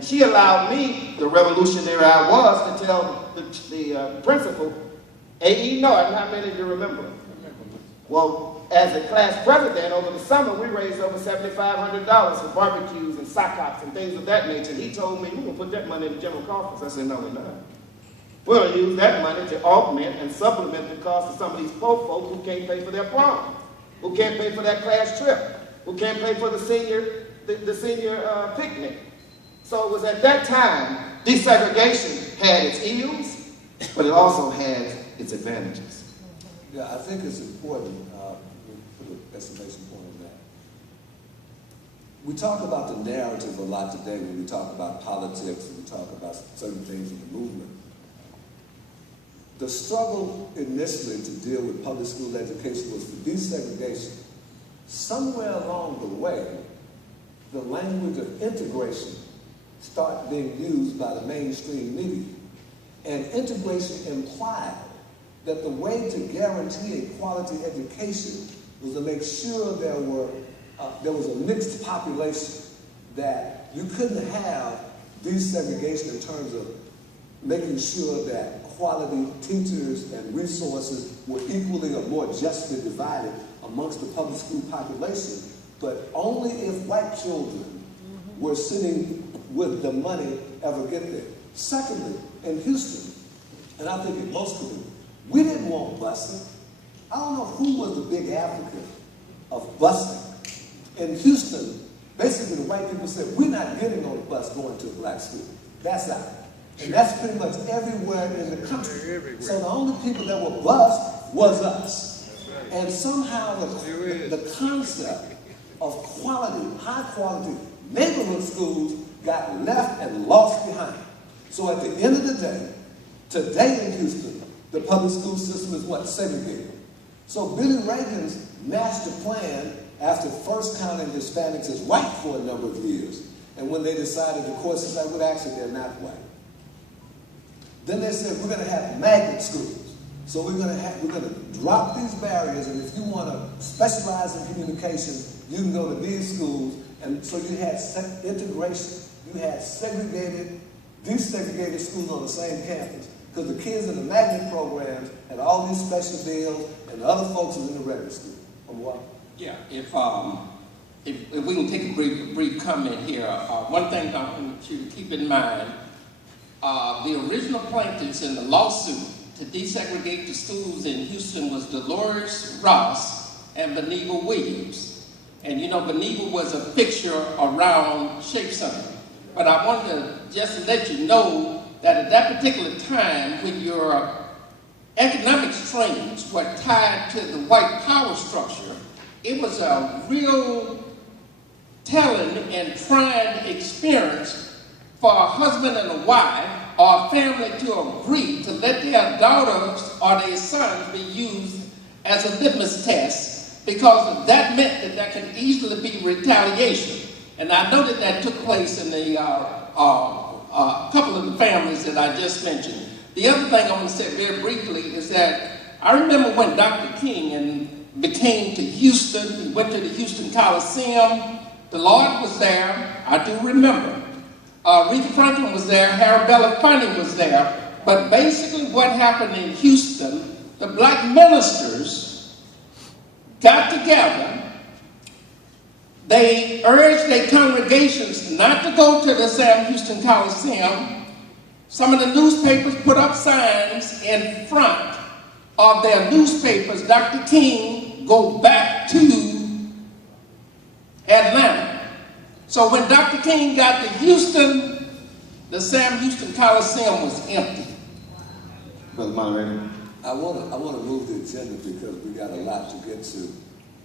And she allowed me, the revolutionary I was, to tell the principal, A.E. Norton, how many of you remember? Well, as a class president, over the summer, we raised over $7,500 for barbecues and sock hops and things of that nature. He told me, we're going to put that money in the general coffers. I said, no, we're not. We're going to use that money to augment and supplement the cost of some of these poor folk who can't pay for their prom, who can't pay for that class trip, who can't pay for the senior picnic. So it was at that time, desegregation had its ills, but it also had its advantages. Yeah, I think it's important to put an exclamation point on that. We talk about the narrative a lot today when we talk about politics and we talk about certain things in the movement. The struggle initially to deal with public school education was for desegregation. Somewhere along the way, the language of integration started being used by the mainstream media. And integration implied that the way to guarantee a quality education was to make sure there was a mixed population, that you couldn't have desegregation in terms of making sure that quality teachers and resources were equally or more justly divided amongst the public school population, but only if white children were sitting with the money ever get there. Secondly, in Houston, and I think in most communities, we didn't want busing. I don't know who was the big advocate of busing. In Houston, basically the white people said, we're not getting on the bus going to a black school. That's out. And that's pretty much everywhere in the country. So the only people that were bused was us. And somehow the concept of quality, high quality neighborhood schools got left and lost behind. So at the end of the day, today in Houston, the public school system is what? Segregated. So Billy Reagan's master plan, after first counting Hispanics as white for a number of years, and when they decided the courts decided, well, actually they're not white. Then they said, we're going to have magnet schools. So we're going to drop these barriers, and if you want to specialize in communications, you can go to these schools. And so you had integration. You had segregated, desegregated schools on the same campus, because the kids in the magnet programs had all these special deals, and the other folks was in the regular school. Omowale? Yeah, if we can take a brief comment here, one thing I want you to keep in mind, the original plaintiffs in the lawsuit to desegregate the schools in Houston was Dolores Ross and Beneva Williams. And you know, Beneva was a fixture around Shape Center. But I wanted to just let you know that at that particular time, when your economic streams were tied to the white power structure, it was a real telling and trying experience for a husband and a wife or a family to agree to let their daughters or their sons be used as a litmus test, because that meant that there could easily be retaliation. And I know that took place in the couple of the families that I just mentioned. The other thing I want to say very briefly is that I remember when Dr. King came to Houston, he went to the Houston Coliseum. The Lord was there, I do remember. Aretha Franklin was there, Harry Belafonte was there. But basically what happened in Houston, the black ministers got together. They urged their congregations not to go to the Sam Houston Coliseum. Some of the newspapers put up signs in front of their newspapers, Dr. King, go back to Atlanta. So when Dr. King got to Houston, the Sam Houston Coliseum was empty. Brother Moderator, I want to move the agenda because we got a lot to get to.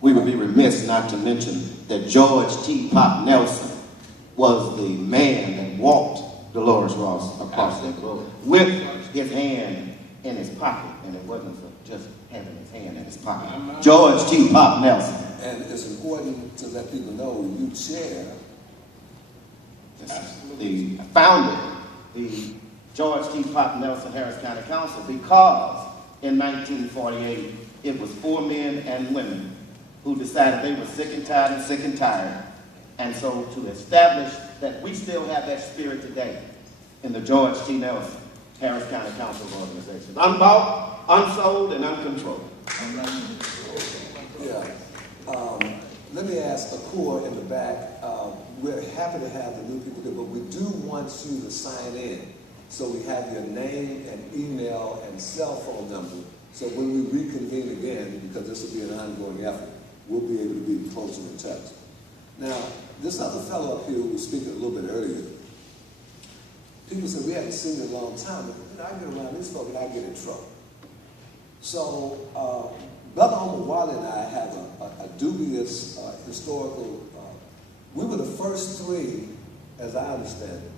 we would be remiss not to mention that George T. Pop Nelson was the man that walked Dolores Ross across that road with his hand in his pocket, and it wasn't for just having his hand in his pocket. George T. Pop Nelson. And it's important to let people know you chair the founder, the George T. Pop Nelson Harris County Council, because in 1948 it was 4 men and women who decided they were sick and tired, and so to establish that we still have that spirit today in the George T. Nelson Harris County Council of Organizations. Unbought, unsold, and uncontrolled. Yeah. Let me ask Akur in the back. We're happy to have the new people there, but we do want you to sign in. So we have your name and email and cell phone number. So when we reconvene again, because this will be an ongoing effort, we'll be able to be closer in touch. Now, this other fellow up here who was speaking a little bit earlier, people said we hadn't seen it in a long time, but I get around these folks and I get in trouble. So, Brother Omowale and I have a dubious historical, we were the first three, as I understand it,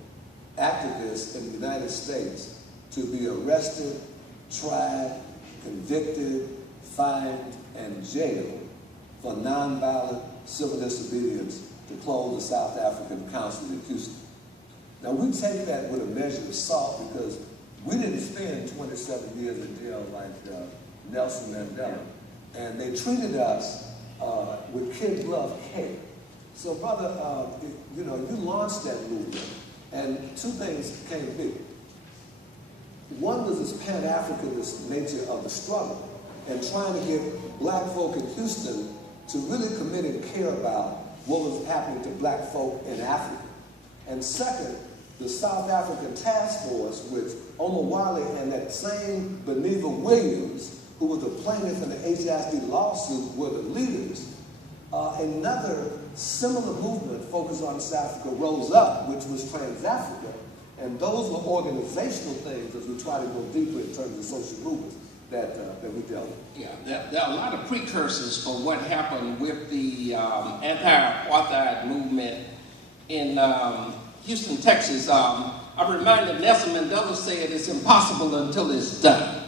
activists in the United States to be arrested, tried, convicted, fined, and jailed for nonviolent civil disobedience to close the South African consulate in Houston. Now we take that with a measure of salt because we didn't spend 27 years in jail like Nelson Mandela. And they treated us with kid glove care. So brother, you launched that movement. And two things came to be. One was this Pan-Africanist nature of the struggle and trying to get black folk in Houston to really commit and care about what was happening to black folk in Africa. And second, the South African Task Force, which Omowale and that same Beneva Williams, who was the plaintiff in the HISD lawsuit, were the leaders. Another similar movement focused on South Africa rose up, which was Trans-Africa. And those were organizational things as we try to go deeper in terms of social movements that we dealt with. Yeah, there are a lot of precursors for what happened with the anti-apartheid movement in Houston, Texas. I'm reminded Nelson Mandela said it's impossible until it's done.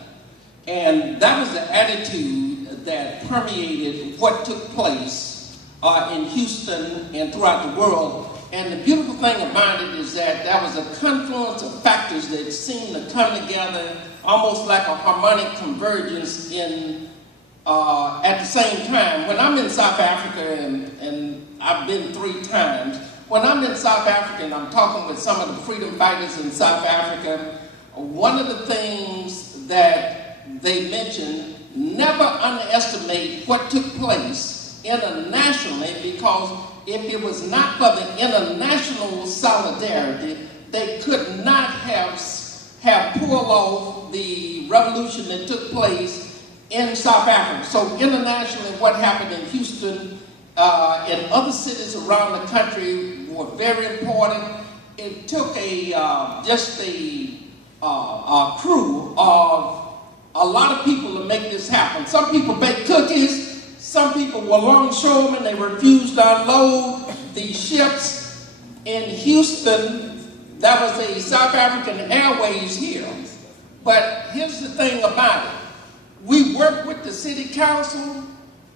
And that was the attitude that permeated what took place in Houston and throughout the world. And the beautiful thing about it is that there was a confluence of factors that seemed to come together almost like a harmonic convergence in at the same time. When I'm in South Africa, and I've been 3 times, when I'm in South Africa and I'm talking with some of the freedom fighters in South Africa, one of the things that they mentioned, never underestimate what took place internationally, because if it was not for the international solidarity, they could not have pulled off the revolution that took place in South Africa. So internationally, what happened in Houston and other cities around the country were very important. It took just a crew of a lot of people to make this happen. Some people baked cookies, some people were longshoremen, they refused to unload the ships in Houston. That was a South African Airways here. But here's the thing about it. We worked with the city council,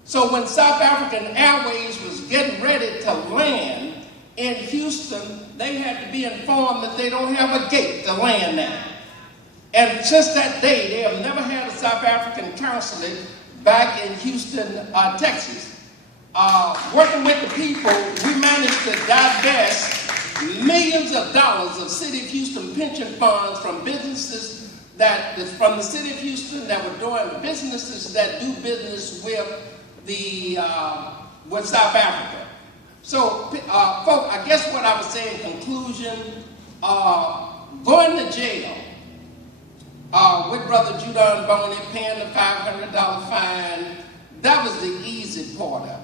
so when South African Airways was getting ready to land in Houston, they had to be informed that they don't have a gate to land at. And since that day, they have never had a South African consulate back in Houston, Texas. Working with the people, we managed to divest millions of dollars of City of Houston pension funds from businesses from the City of Houston that were doing businesses that do business with South Africa. So, folks, I guess what I was saying in conclusion, going to jail with Brother Judah and Boney, paying the $500 fine, that was the easy part of it.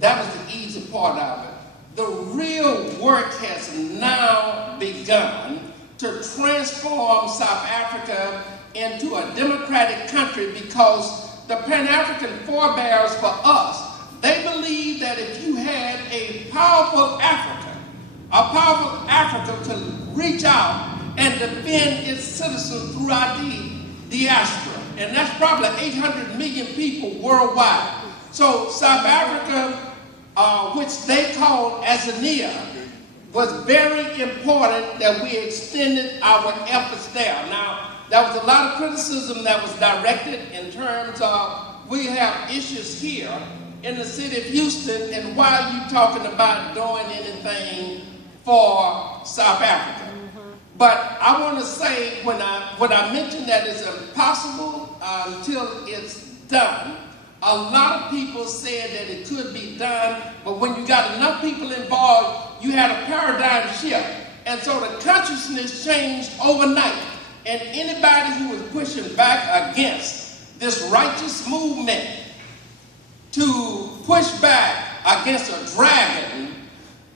That was the easy part of it. The real work has now begun to transform South Africa into a democratic country, because the Pan-African forebears for us, they believe that if you had a powerful Africa could reach out and defend its citizens throughout the diaspora. And that's probably 800 million people worldwide. So South Africa, which they called Azania, was very important that we extended our efforts there. Now, there was a lot of criticism that was directed in terms of we have issues here in the city of Houston, and why are you talking about doing anything for South Africa. But I want to say, when I mentioned that it's impossible until it's done, a lot of people said that it could be done, but when you got enough people involved, you had a paradigm shift. And so the consciousness changed overnight. And anybody who was pushing back against this righteous movement to push back against a dragon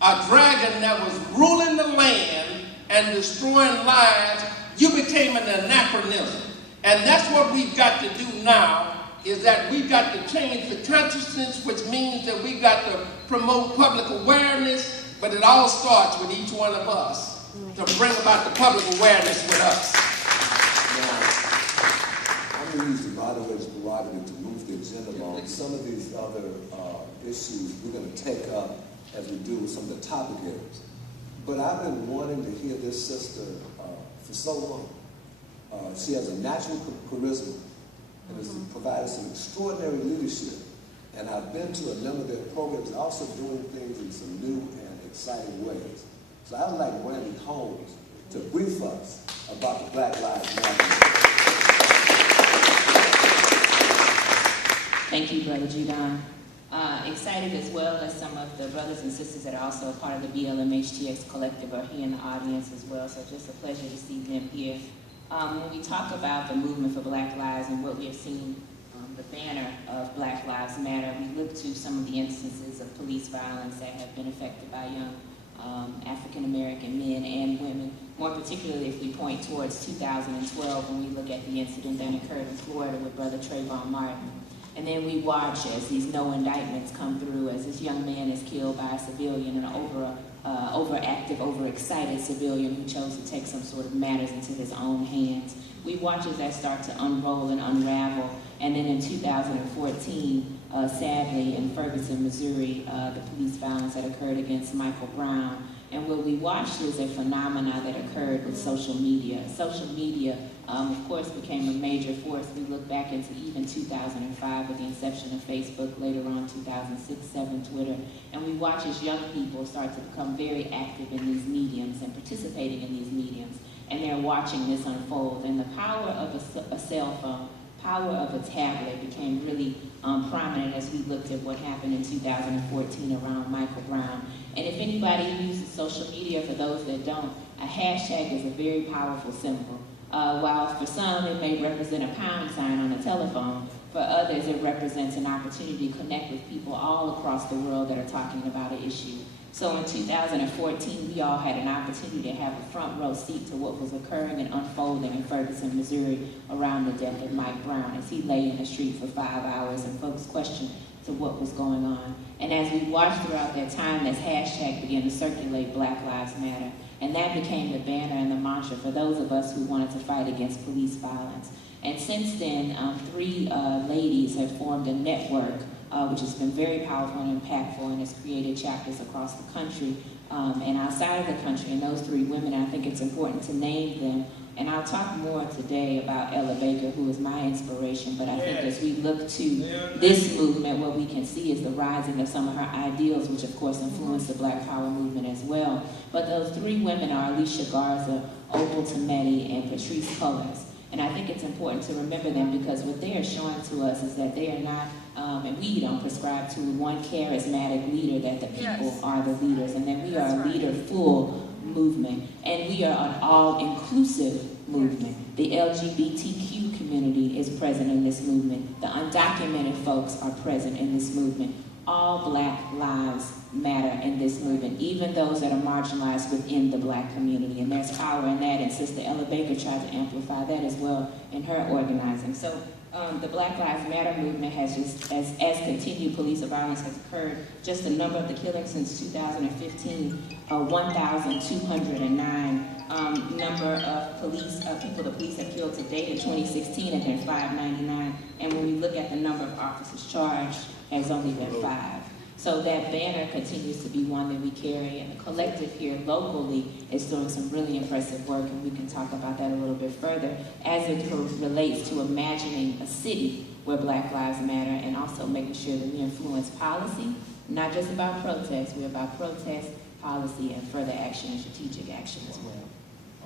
that was ruling the land and destroying lives, you became an anachronism. And that's what we've got to do now, is that we've got to change the consciousness, which means that we've got to promote public awareness, but it all starts with each one of us to bring about the public awareness with us. Now, I'm going to use the moderator's prerogative to move the agenda along. Some of these other issues we're going to take up as we do with some of the topic areas. But I've been wanting to hear this sister for so long. She has a natural charisma and has provided some extraordinary leadership. And I've been to a number of their programs, also doing things in some new and exciting ways. So I'd like Brandi Holmes to brief us about the Black Lives Matter. Thank you, Brother Judon. Excited as well as some of the brothers and sisters that are also part of the BLMHTX collective are here in the audience as well, so just a pleasure to see them here. When we talk about the movement for Black Lives and what we have seen, the banner of Black Lives Matter, we look to some of the instances of police violence that have been affected by young African-American men and women, more particularly if we point towards 2012 when we look at the incident that occurred in Florida with Brother Trayvon Martin. And then we watch as these no indictments come through, as this young man is killed by a civilian, an overactive, overexcited civilian who chose to take some sort of matters into his own hands. We watch as that start to unroll and unravel. And then in 2014, sadly, in Ferguson, Missouri, the police violence that occurred against Michael Brown. And what we watched is a phenomena that occurred with social media. Social media, of course, became a major force. We look back into even 2005 with the inception of Facebook, later on 2006, 2007, Twitter. And we watch as young people start to become very active in these mediums and participating in these mediums. And they're watching this unfold. And the power of a cell phone, power of a tablet became really prominent as we looked at what happened in 2014 around Michael Brown. And if anybody uses social media, for those that don't, a hashtag is a very powerful symbol. While for some it may represent a pound sign on a telephone, for others it represents an opportunity to connect with people all across the world that are talking about an issue. So in 2014, we all had an opportunity to have a front row seat to what was occurring and unfolding in Ferguson, Missouri around the death of Mike Brown as he lay in the street for 5 hours and folks questioned to what was going on. And as we watched throughout that time, this hashtag began to circulate, Black Lives Matter. And that became the banner and the mantra for those of us who wanted to fight against police violence. And since then, 3 ladies have formed a network which has been very powerful and impactful and has created chapters across the country and outside of the country. And those 3 women, I think it's important to name them. And I'll talk more today about Ella Baker, who is my inspiration. But I think as we look to this movement, what we can see is the rising of some of her ideals, which of course influenced the Black Power movement as well. But those 3 women are Alicia Garza, Opal Tometi, and Patrice Cullors. And I think it's important to remember them because what they are showing to us is that they are not, and we don't prescribe to one charismatic leader, that the people are the leaders, and that we are a leader-full movement, and we are an all-inclusive movement. The LGBTQ community is present in this movement. The undocumented folks are present in this movement. All Black lives matter in this movement, even those that are marginalized within the Black community, and there's power in that, and Sister Ella Baker tried to amplify that as well in her organizing. So the Black Lives Matter movement has just, as continued police violence has occurred, just the number of the killings since 2015, 1,209. Number of people the police have killed to date in 2016 has been 599. And when we look at the number of officers charged, has only been 5. So that banner continues to be one that we carry, and the collective here locally is doing some really impressive work, and we can talk about that a little bit further as it relates to imagining a city where Black Lives Matter, and also making sure that we influence policy, not just about protest. We're about protest policy and further action and strategic action as well.